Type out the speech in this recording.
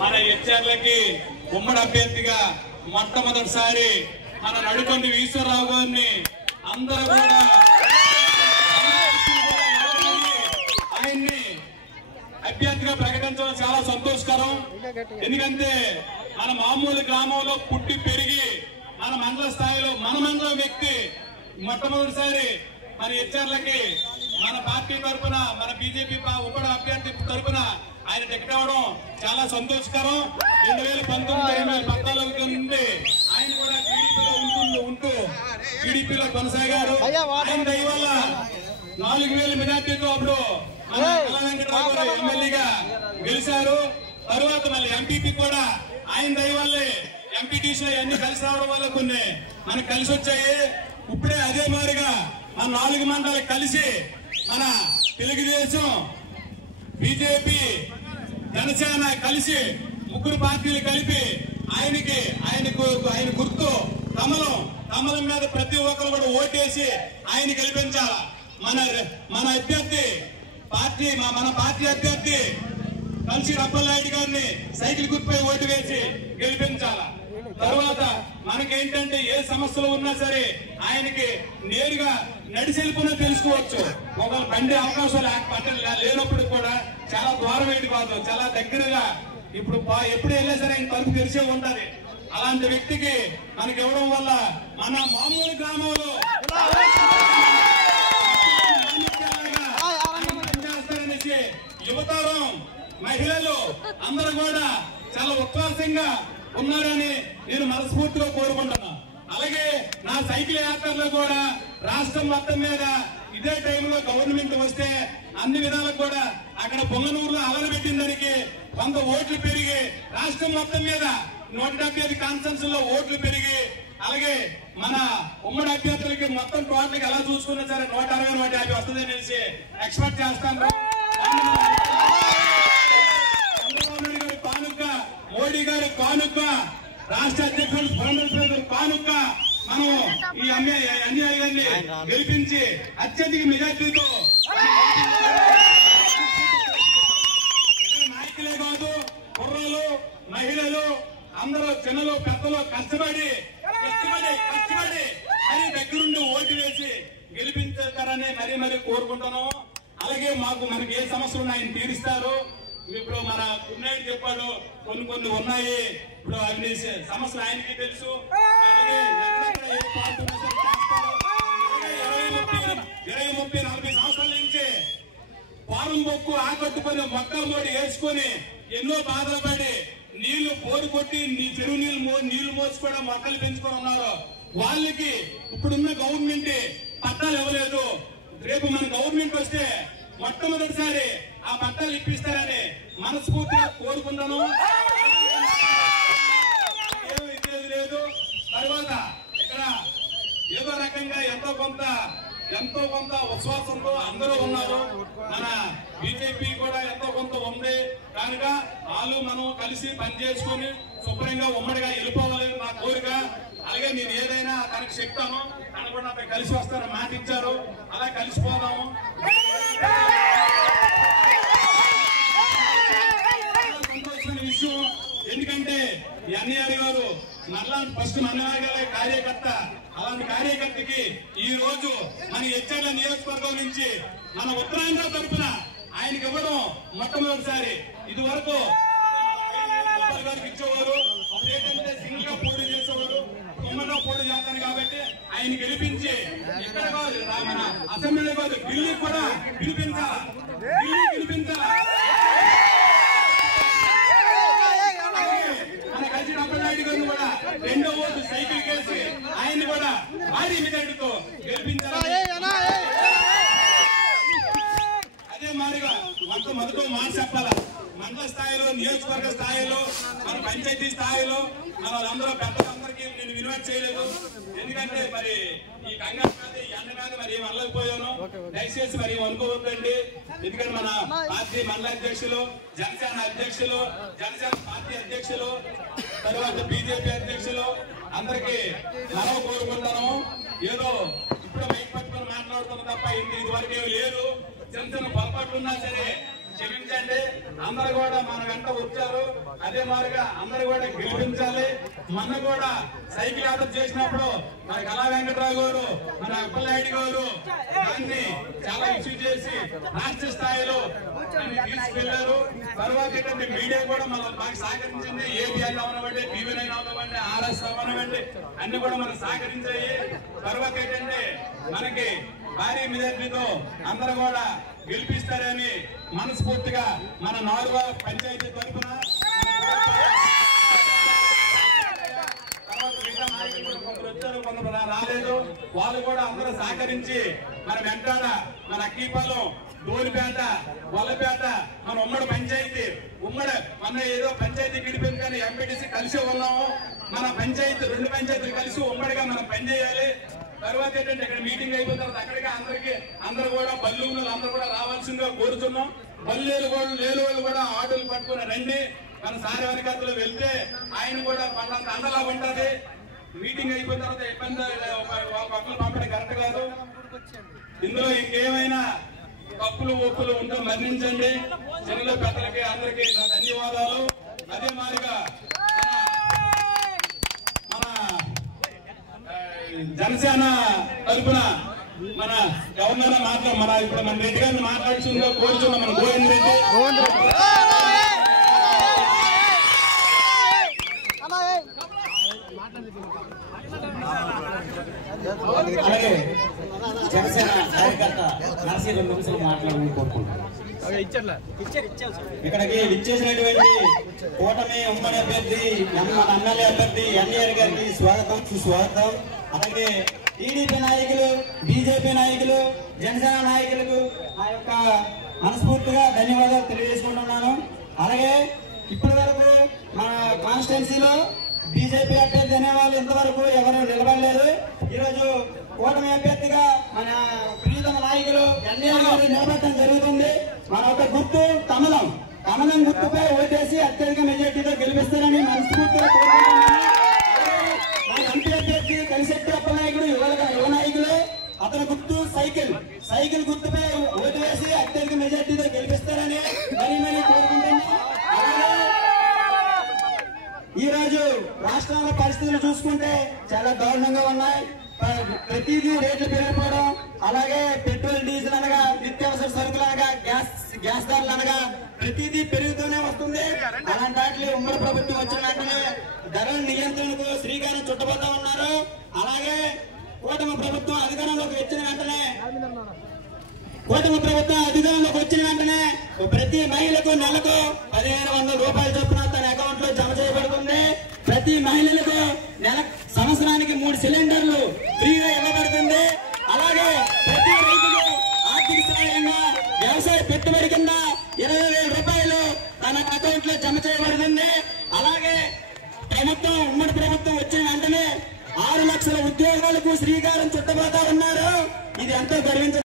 మన హెచ్ఆర్లకి ఉమ్మడి అభ్యర్థిగా మొట్టమొదటిసారి మన నడుకొండ ఈశ్వరరావు గారిని అందరూ కూడా ఆయన్ని అభ్యర్థిగా ప్రకటించడం చాలా సంతోషకరం. ఎందుకంటే మన మామూలు గ్రామంలో పుట్టి పెరిగి మన మండల స్థాయిలో మన మండలం వ్యక్తి మొట్టమొదటిసారి మన హెచ్ఆర్లకి మన పార్టీ తరఫున మన బీజేపీ ఉమ్మడి అభ్యర్థి తరఫున ఆయన టికెట్ అవడం చాలా సంతోషకరం. 2019-2014 నుండి ఆయన కూడా టీడీపీలో ఉంటూ టీడీపీలో కొనసాగారు. ఆయన దయ వల్ల 4000 మెజార్టీతో అప్పుడు వెంకటరావు ఎమ్మెల్యేగా గెలిచారు. తరువాత మళ్ళీ ఎంపీపీ కూడా ఆయన దయ వల్లే ఎంపీటీసీ అన్ని కలిసి రావడం వల్ల కొన్ని మనకు కలిసి వచ్చాయి. ఇప్పుడే అదే మాదిరిగా మన 4 మండలాలు కలిసి మన తెలుగుదేశం బీజేపీ జనసేన కలిసి 3 పార్టీలు కలిపి ఆయన గుర్తు కమలం మీద ప్రతి ఒక్కరు కూడా ఓటేసి ఆయన గెలిపించాల. మన అభ్యర్థి మన పార్టీ అభ్యర్థి కలిసి అప్పలనాయుడు గారిని సైకిల్ గుర్తుపై ఓటు వేసి గెలిపించాల. తర్వాత మనకేంటంటే ఏ సమస్యలు ఉన్నా సరే ఆయనకి నేరుగా నడిచెళ్ళిపోయినా తెలుసుకోవచ్చు. ఒకవేళ బండి అవకాశం లేనప్పుడు కూడా చాలా దూరం ఏంటి కాదు, చాలా దగ్గరగా ఇప్పుడు ఎప్పుడు వెళ్ళా సరే ఆయన తలుపు తెరిచే ఉంటది. అలాంటి వ్యక్తికి మనకి ఇవ్వడం వల్ల మన మామూలు గ్రామంలో పనిచేస్తారనేసి యువతరం మహిళలు అందరూ కూడా చాలా ఉత్సాహంగా ఉన్నారని నేను మనస్ఫూర్తిగా కోరుకుంటున్నా. అలాగే నా సైకిల్ యాత్రలో కూడా రాష్ట్రం మొత్తం మీద ఇదే టైంలో గవర్నమెంట్ వస్తే అన్ని విధాలకు కూడా అక్కడ పొంగనూరులో అలరబెట్టిన దానికి 100 ఓట్లు పెరిగి రాష్ట్రం మొత్తం మీద 175 కాన్స్టిట్యూన్సీ లో ఓట్లు పెరిగి అలాగే మన ఉమ్మడి అభ్యర్థులకి మొత్తం టోటల్కి ఎలా చూసుకున్నా సరే 160-150 వస్తుంది అనేసి ఎక్స్పెక్ట్ చేస్తాను. మోడీ గారి కానుక, రాష్ట్ర అధ్యక్షుడు కానుక మనం ఈ అన్యాయ గారిని గెలిపించి అత్యధిక మెజార్టీతో నాయకులే కాదు కుర్రలు మహిళలు అందరూ చిన్నలు పెద్దలు కష్టపడి మరి దగ్గరుండి ఓటు వేసి గెలిపించారని మరీ కోరుకుంటున్నాము. అలాగే మనకి ఏ సమస్యలు ఉన్నాయని తీరుస్తారు. ఇప్పుడు మన గున్నాయుడు చెప్పాడు కొన్ని ఉన్నాయి. ఇప్పుడు అవి సమస్యలు ఆయనకి తెలుసు. 20-30-40 సంవత్సరాల నుంచి పారం బొక్కు ఆకట్టుకుని మొక్కలు మోడి వేసుకొని ఎన్నో బాధలు పడి నీళ్లు పోరు కొట్టి చెరువు నీళ్లు మోసి కూడా మొక్కలు పెంచుకొని ఉన్నారు. వాళ్ళకి ఇప్పుడున్న గవర్నమెంట్ పట్టాలు ఇవ్వలేదు. రేపు మన గవర్నమెంట్ వస్తే మొట్టమొదటిసారి ఆ పట్టాలు ఇప్పిస్తారని మనస్ఫూర్తిగా కోరుకుంటాను. ఏమీ లేదు. తర్వాత ఇక్కడ ఏదో రకంగా ఎంతో కొంత విశ్వాసంతో అందరూ ఉన్నారు. మన బీజేపీ కూడా ఎంతో కొంత ఉంది కనుక వాళ్ళు మనం కలిసి పనిచేసుకుని శుభ్రంగా ఉమ్మడిగా వెళ్ళిపోవాలని నా కోరిక. అలాగే నేను ఏదైనా తనకు చెప్తాను, తను కూడా నాతో కలిసి వస్తానని మాట ఇచ్చారు. అలా కలిసిపోదాము. సంతోషమైన విషయం. ఎందుకంటే ఎన్ఆర్ గారు ఫస్ట్ మండల కార్యకర్త. అలాంటి కార్యకర్తకి ఈ రోజు మన హెచ్ఆర్ల నియోజకవర్గం నుంచి మన ఉత్తరాంధ్ర తరఫున ఆయనకి ఇవ్వడం మొట్టమొదటిసారి. ఇది వరకు గారికి ఇచ్చేవారు, అప్పుడు ఏంటంటే సింగిల్ గా పోటీ చేసేవారు, ఉమ్మడిగా పోటీ చేస్తాను కాబట్టి ఆయన గెలిపించి ఇక్కడ కాదు మన అసెంబ్లీ కాదు ఢిల్లీ కూడా గెలిపించాలా. మన కలిసి అప్పలనాయుడు గారిని కూడా 2వ ఓటు సైకిల్ కేసి ఆయన్ని కూడా భారీ మెజారిటీతో గెలిపించాలి. అదే మాదిరిగా మొదట మాట చెప్పాలా. మండల స్థాయిలో, నియోజకవర్గ స్థాయిలో, మన పంచాయతీ స్థాయిలో మన వాళ్ళందరూ పెద్దలందరికీ నేను ఇన్వైట్ చేయలేదు. ఎందుకంటే మరి ఈ కంగారు మీద ఈ ఎండ మీద మరి ఏం అనలేకపోయాను. దయచేసి మరి అనుకోవద్దండి. ఎందుకంటే మన పార్టీ మండల అధ్యక్షులు, జనసేన పార్టీ అధ్యక్షులు, తర్వాత బీజేపీ అధ్యక్షులు అందరికీ మనం కోరుకుంటాను. ఏదో ఇప్పుడు మైక్ పట్టుకొని మాట్లాడుతున్న తప్ప ఇది వరకు ఏమి లేదు. చిన్న పొరపాట్లు ఉన్నా సరే క్షమించండి. అందరు కూడా మన వెంట వచ్చారు, అదే మాదిరిగా అందరు కూడా గెలిపించాలి. మన కూడా సైకిల్ యాత్ర చేసినప్పుడు మన కళా వెంకటరావు గారు, మన అప్పలనాయుడు గారు దాన్ని చాలా ఇష్యూ చేసి రాష్ట్ర స్థాయిలో తీసుకెళ్లారు. తర్వాత ఏంటంటే మీడియా కూడా మనం బాగా సహకరించింది. ఏబిఎన్ అవనివ్వండి, టీవీ9 అవనివ్వండి, ఆర్ఎస్ అవనివ్వండి, అన్ని కూడా మనం సహకరించాయి. తర్వాత ఏంటంటే మనకి భారీ మెజార్టీతో అందరూ కూడా గెలిపిస్తారని మనస్ఫూర్తిగా మన నాలుగవ పంచాయతీ తరఫున కొందరు వచ్చారు, కొందరు రాలేదు. వాళ్ళు కూడా అందరూ సహకరించి మన వెంటాడ, మన అక్కీపాలెం, దోలిపేట, వల్లపేట, మన ఉమ్మడి పంచాయతీ మన ఏదో పంచాయతీ గడిపోయింది కానీ ఎంపీటీసీ కలిసి ఉన్నాము. మన పంచాయతీ రెండు పంచాయతీలు కలిసి ఉమ్మడిగా మనం పనిచేయాలి. తర్వాత ఏంటంటే ఇక్కడ మీటింగ్ అయిపోయిన తర్వాత అక్కడికి అందరూ కూడా బల్లూళ్ళు అందరూ కూడా రావాల్సిందిగా కోరుతున్నాం. బల్లేలు వాళ్ళు లేని వాళ్ళు కూడా ఆటోలు పట్టుకుని రండి. మన సారి వెనకలో వెళ్తే ఆయన కూడా వాళ్ళంత అండలా ఉంటది. మీటింగ్ అయిపోయిన తర్వాత ఇబ్బంది పక్కలు పంపడం కరెక్ట్ కాదు. ఇందులో ఇంకేమైనా తప్పులు ఒప్పులు ఉంటే మన్నించండి. చిన్న పెద్దలకి అందరికీ ధన్యవాదాలు. అదే మాదిరిగా మన జనసేన తరఫున మన ఎవరినైనా మన ఇప్పుడు మన రెడ్డి గారిని మాట్లాడుతుందో కోరుచున్నాం. మన గోవింద్ రెడ్డి అలాగే జనసేన కార్యకర్త నర్సీ 2 నిమిషాలు మాట్లాడాలని కోరుకుంటున్నాను. ఇక్కడికి విచ్చేసినటువంటి కూటమి ఉమ్మడి అభ్యర్థి మన ఎమ్మెల్యే అభ్యర్థి ఎన్ఆర్ గారికి స్వాగతం సుస్వాగతం. అలాగే టీడీపీ నాయకులు, బీజేపీ నాయకులు, జనసేన నాయకులకు ఆ యొక్క మనస్ఫూర్తిగా ధన్యవాదాలు తెలియజేసుకుంటున్నాను. అలాగే ఇప్పటి వరకు మన కాన్స్టిట్యున్సీలో బీజేపీ అభ్యర్థి అనేవాళ్ళు ఇంతవరకు ఎవరు నిలబడలేదు. ఈరోజు కూటమి అభ్యర్థిగా మన ప్రియతమ నాయకులు ఎన్ఆర్ గారు నిలబడటం జరుగుతుంది. మన ఒక గుర్తు కమలం గుర్తుపై ఓటేసి అత్యధిక మెజార్టీతో గెలిపిస్తారని మనస్ఫూర్తిగా కోరుకుంటున్నాను. మన ఎంపీ అభ్యర్థి కలిశెట్టి అప్పలనాయుడు యువ నాయకులు, అతని గుర్తు సైకిల్ గుర్తుపై ఓటు వేసి అత్యధిక మెజార్టీతో గెలిపిస్తారని మరీ కోరుకుంటున్నాను. ఈ రోజు రాష్ట్రాల పరిస్థితులు చూసుకుంటే చాలా దారుణంగా ఉన్నాయి. ప్రతిదీ రేట్లు పెరిగిపోవడం, అలాగే పెట్రోల్, డీజిల్ అనగా, నిత్యావసర సరుకులు అనగా, గ్యాస్ ధరలు అనగా ప్రతిదీ పెరుగుతూనే వస్తుంది. అలాంటి వాటిలో ఉమ్మడి ప్రభుత్వం వచ్చిన వెంటనే ధరల నియంత్రణకు శ్రీకారం చుట్టబోతా ఉన్నారు. అలాగే కూటమి ప్రభుత్వం అధికారంలోకి వచ్చిన వెంటనే ప్రతి మహిళకు నెలకు 1500 రూపాయల చొప్పున తన అకౌంట్ లో జమ చేయబడుతుంది. ప్రతి మహిళలకు సంవత్సరానికి 3 సిలిండర్లు ఫ్రీగా ఇవ్వబడుతుంది. అలాగే ప్రతి రైతుకు ఆర్థిక సహాయంగా వ్యవసాయ పెట్టుబడి కింద 20,000 రూపాయలు తన అకౌంట్ లో జమ చేయబడుతుంది. అలాగే ఉమ్మడి ప్రభుత్వం వచ్చిన వెంటనే 6 లక్షల ఉద్యోగాలకు శ్రీకారం చుట్టబోతా ఉన్నారు. ఇది ఎంతో గర్వించ